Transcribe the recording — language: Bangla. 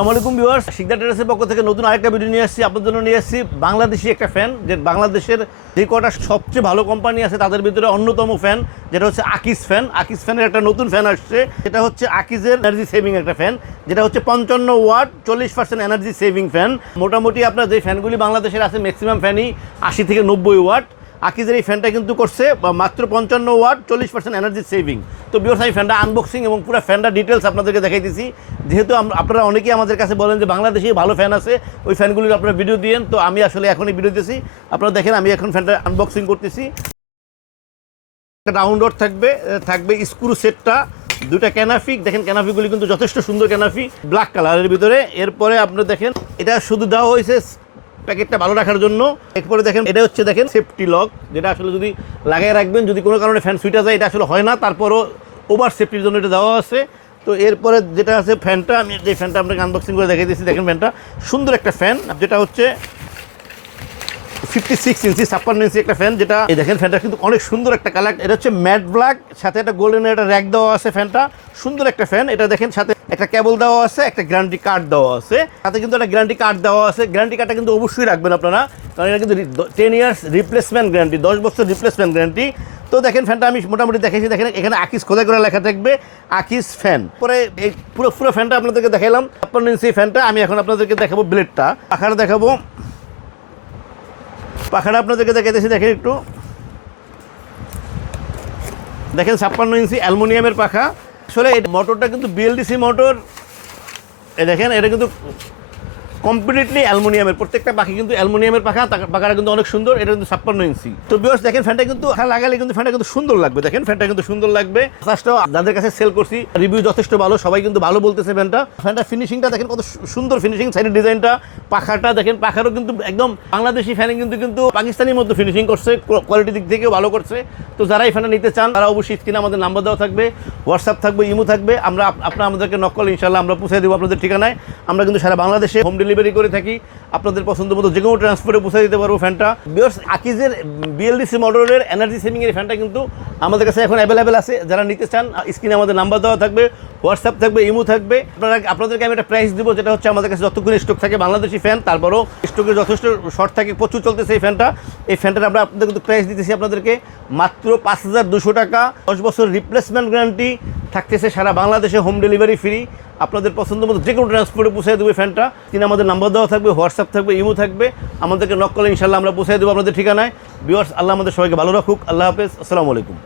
আসসালামু আলাইকুম ভিউয়ার্স, শিকদার টেরাসের পক্ষ থেকে নতুন আরেকটা ভিডিও নিয়ে আসছি আপনাদের জন্য। নিয়ে আসছি বাংলাদেশি একটা ফ্যান, যে বাংলাদেশের যে কটা সবচেয়ে ভালো কোম্পানি আছে তাদের ভিতরে অন্যতম ফ্যান, যেটা হচ্ছে আকিজ ফ্যান। আকিজ ফ্যানের একটা নতুন ফ্যান আসছে, যেটা হচ্ছে আকিজের এনার্জি সেভিং একটা ফ্যান, যেটা হচ্ছে 55 ওয়াট 40% এনার্জি সেভিং ফ্যান। মোটামুটি আপনার যে ফ্যানগুলি বাংলাদেশের আছে ম্যাক্সিমাম ফ্যানই 80 থেকে 90 ওয়াট। আকিজের এই ফ্যানটা কিন্তু করছে মাত্র 55 ওয়াট 40% এনার্জি সেভিং। তো ভিউয়ার্স, আমি ফ্যানটা আনবক্সিং এবং পুরো ফ্যানটা ডিটেলস আপনাদেরকে দেখাইতেছি। যেহেতু আপনারা অনেকেই আমাদের কাছে বলেন যে বাংলাদেশে ভালো ফ্যান আছে, ওই ফ্যানগুলির আপনারা ভিডিও দিয়েন, তো আমি আসলে এখনই ভিডিও দিয়েছি। আপনারা দেখেন আমি এখন ফ্যানটা আনবক্সিং করতেছি। একটা ডাউনলোড থাকবে স্ক্রু সেটটা, দুইটা ক্যানাফি। দেখেন ক্যানাফিগুলি কিন্তু যথেষ্ট সুন্দর ক্যানাফি, ব্ল্যাক কালারের ভিতরে। এরপরে আপনারা দেখেন এটা শুধু দেওয়া হয়েছে প্যাকেটটা ভালো রাখার জন্য। এরপরে দেখেন এটা হচ্ছে দেখেন সেফটি লক, যেটা আসলে যদি লাগিয়ে রাখবেন, যদি কোনো কারণে ফ্যান সুইটা যায়, এটা আসলে হয় না, তারপরও ওভার সেফটির জন্য এটা দেওয়া আছে। তো এরপরে যেটা আছে ফ্যানটা, আমি যে ফ্যানটা আপনাকে আনবক্সিং করে দেখিয়ে দিচ্ছি। দেখেন ফ্যানটা সুন্দর একটা ফ্যান, যেটা হচ্ছে 56 ইঞ্চি 56 ইঞ্চি একটা ফ্যান, যেটা এই দেখেন ফ্যানটা কিন্তু অনেক সুন্দর একটা কালার। এটা হচ্ছে ম্যাট ব্ল্যাক, সাথে একটা গোল্ডেন একটা র্যাক দেওয়া আছে। ফ্যানটা সুন্দর একটা ফ্যান। এটা দেখেন সাথে একটা কেবল দেওয়া আছে, একটা গ্যারান্টি কার্ড দেওয়া আছে, সাথে কিন্তু একটা গ্যারান্টি কার্ড দেওয়া আছে। গ্যারান্টি কার্ডটা কিন্তু অবশ্যই রাখবেন আপনারা, কারণ এটা কিন্তু 10 ইয়ার্স রিপ্লেসমেন্ট গ্যারান্টি, 10 বছর রিপ্লেসমেন্ট গ্যারান্টি। তো দেখেন ফ্যানটা আমি মোটামুটি দেখেছি। দেখেন এখানে আকিজ খোদাই করে লেখা থাকবে, আকিজ ফ্যান। পরে এই পুরো ফ্যানটা আপনাদেরকে দেখাইলাম। 56 ইঞ্চি ফ্যানটা আমি এখন আপনাদেরকে দেখাবো ব্লেডটা, পাখাটা দেখাবো। পাখাটা আপনাদেরকে দেখাইতেছি, দেখেন একটু দেখেন 56 ইঞ্চি অ্যালুমিনিয়ামের পাখা। আসলে এই মোটরটা কিন্তু বিএলডিসি মোটর। এই দেখেন এটা কিন্তু কমপ্লিটলি অ্যালুমিনিয়ামের, প্রত্যেকটা পাখি কিন্তু অ্যালুমিনিয়ামের পাখা। পাখাটা কিন্তু অনেক সুন্দর। এটা কিন্তু 56 ইঞ্চি। তো ভিউয়ার্স দেখেন ফ্যানটা কিন্তু লাগালে কিন্তু ফ্যানটা কিন্তু সুন্দর লাগবে। দেখেন ফ্যানটা কিন্তু সুন্দর লাগবে। ফার্স্টও যাদের কাছে সেল করছি রিভিউ যথেষ্ট ভালো, সবাই কিন্তু ভালো বলতেছে ফ্যানটা ফিনিশিংটা দেখেন কত সুন্দর ফিনিশিং, সাইডের ডিজাইনটা, পাখাটা দেখেন, পাখারও কিন্তু একদম বাংলাদেশি ফ্যানে কিন্তু পাকিস্তানি মধ্যে ফিনিশিং করছে, কোয়ালিটি দিক থেকেও ভালো করছে। তো যারা এই ফ্যানটা নিতে চান তারা অবশ্যই স্ক্রিনে আমাদের নাম্বার দেওয়া থাকবে, হোয়াটসঅ্যাপ থাকবে, ইমো থাকবে। আপনারা আমাদেরকে নক করলে ইনশাআল্লাহ আমরা পৌঁছে দেবো আপনাদের ঠিকানায়। আমরা কিন্তু সারা বাংলাদেশে হোম ডেলিভারি করে থাকি, আপনাদের পছন্দ মতো যে কোনো ট্রান্সপোর্টে পৌঁছে দিতে পারবো ফ্যানটা। ভিউয়ার্স, আকিজের বিএলডিসি মডেলের এনার্জি সেভিং এর ফ্যানটা কিন্তু আমাদের কাছে এখন অ্যাভেলেবেল আছে। যারা নিতে চান স্ক্রিনে আমাদের নাম্বার দেওয়া থাকবে, হোয়াটসঅ্যাপ থাকবে, ইমো থাকবে। আপনাদেরকে আমি একটা প্রাইস দেবো, যেটা হচ্ছে আমাদের কাছে যতক্ষণ স্টক থাকে বাংলাদেশি ফ্যান, তারপরও স্টকের যথেষ্ট শর্ট থাকে, প্রচুর চলতেছে এই ফ্যানটা। এই ফ্যানটা আমরা আপনাদের কিন্তু প্রাইস দিতেছি আপনাদেরকে মাত্র 5200 টাকা। 10 বছর রিপ্লেসমেন্ট গ্যারান্টি থাকতেছে, সারা বাংলাদেশে হোম ডেলিভারি ফ্রি। আপনাদের পছন্দ মতো যে কোনো ট্রান্সপোর্টে পৌঁছে দেবে ফ্যানটা। কিন্তু আমাদের নাম্বার দেওয়া থাকবে, হোয়াটসঅ্যাপ থাকবে, ইমো থাকবে। আমাদেরকে নক করলে ইনশাআল্লাহ আমরা পৌঁছে দেবো আপনাদের ঠিকানায়। ভিউয়ার্স, আল্লাহ আমাদের সবাইকে ভালো রাখুক। আল্লাহ হাফেজ, আসসালামু আলাইকুম।